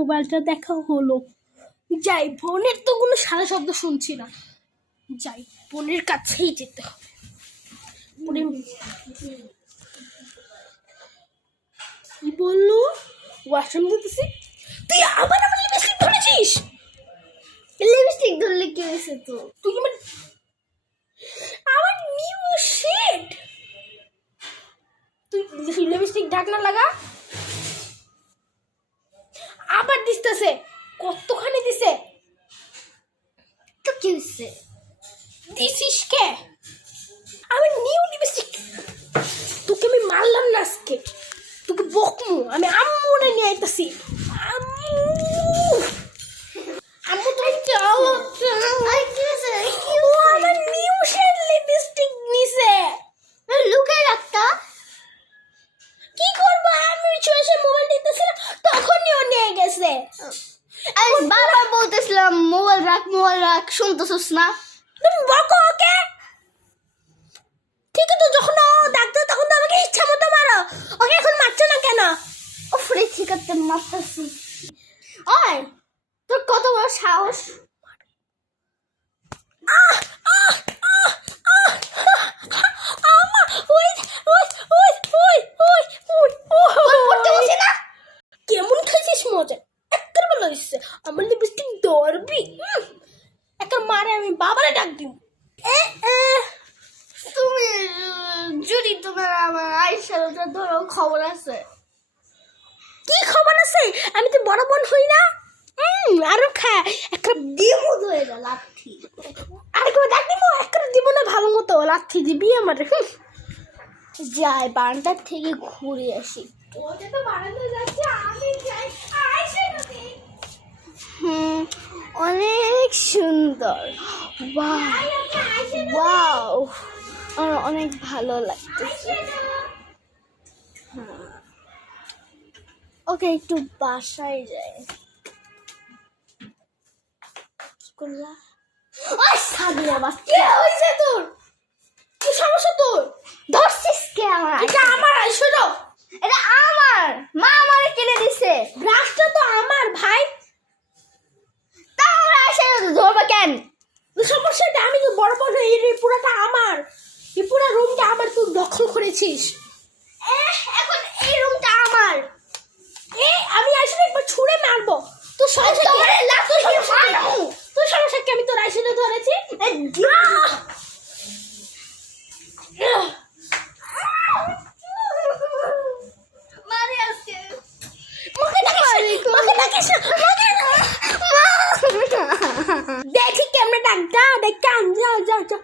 মোবাইলটা দেখা হলো। যাই বোনের তো কোনো সারা শব্দ শুনছি না। যাই বোনের কাছেই যেতে হবে। কি বলল? ওয়াশরুম দিতেছি তুই আবার আমার লিপস্টিক ধরেছিস? লিপস্টিক ধরলে কি হয়েছে তো? তুই আমার আমার নিউ শেড তুই লিপস্টিক ঢাকনা লাগা। বারবার বলতেছিলাম মোবাইল রাখ মোবাইল রাখ শুনতেছিস না? তুমি বকো ওকে? ঠিকই তো যখন ও ডাক্তার তখন তো আমাকে ইচ্ছা মতো মারো। ওকে এখন মারছো না কেন? ও ফ্রি ঠিকাতে মারতেছি। ওই তোর কত বড় সাহস আহ আহ আহ আহ আমা ওই ওই ওই ওই ওই ওই পড়তে বসে না কেমন খাইছিস মজা একটা ভালো হচ্ছে আমার লিপস্টিক ধরবি হুম। একটা মারে আমি বাবারে ডাক দিব। তুমি যদি তোমার আমার আইসার ওটা ধরো খবর আছে। কি খবর আছে? আমি তো বড় বোন হই না। আরও খা একটা দিব ধরে যা লাঠি। আর কেউ ডাক দিব একটা দিব না ভালো মতো লাথি দিবি আমার। যাই বারান্দার থেকে ঘুরে আসি। ওটা তো বারান্দা যাচ্ছে আমি যাই। আইসে নদী হুম অনেক সুন্দর। ওয়াও আমার অনেক ভালো লাগতেছে। ওকে একটু বাসায় যাই। কি করলা? ওই সাদিয়া কি হয়েছে তোর? কি সমস্যা তোর? ধরছিস কে আমার এটা আমার এটা আমার মা আমারে কিনে দিছে ব্রাশটা তো আমার ভাই তা আমরা এসে ধরবে কেন তো সমস্যাটা আমি তো বড় বড় এই এই পুরাটা আমার। এই পুরো রুমটা আমার তুই দখল করেছিস। এখন এই রুমটা আমার। এ আমি আসলে একবার ছুঁড়ে মারবো। তোর সমস্যা কি? তোমারে লাথি তোর সমস্যা? তোর সমস্যা কি? আমি তোর আইসিতে ধরেছি। দেখি কেমনে ডাক যা দেখ কান। যা যা যা।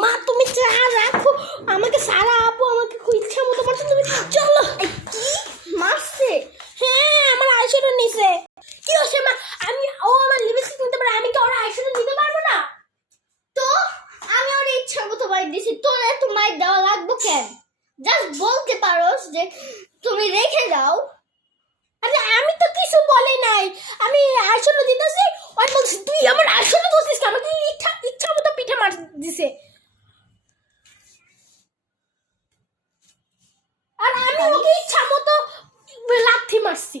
মা, তুমি চা রাখো। আমাকে সারা আপু আমাকে খুব ইচ্ছা মতো মারছো তুমি চলো। কি? মারছে? হ্যাঁ আমার আইশ্যাডো নিছে। কি হচ্ছে, মা? আমি, ও আমার লিপস্টিক নিতে পারে, আমি কি ওর আইশ্যাডো নিতে পারব না? তো, আমি ওর ইচ্ছা মতো মাইর দিছি তোর এত মাইর দেওয়া লাগবে কেন? জাস্ট বলতে পারো যে, তুমি রেখে দাও আরে আমি তো কিছু বলি নাই আমি আইশ্যাডো দিতেছি ওই বলছি তুই আমার আইশ্যাডো বলছিস কেন? আমাকে ইচ্ছা ইচ্ছা মতো পিঠে মার দিছে। আর আমি ওকে ইচ্ছা মতো লাথি মারছি।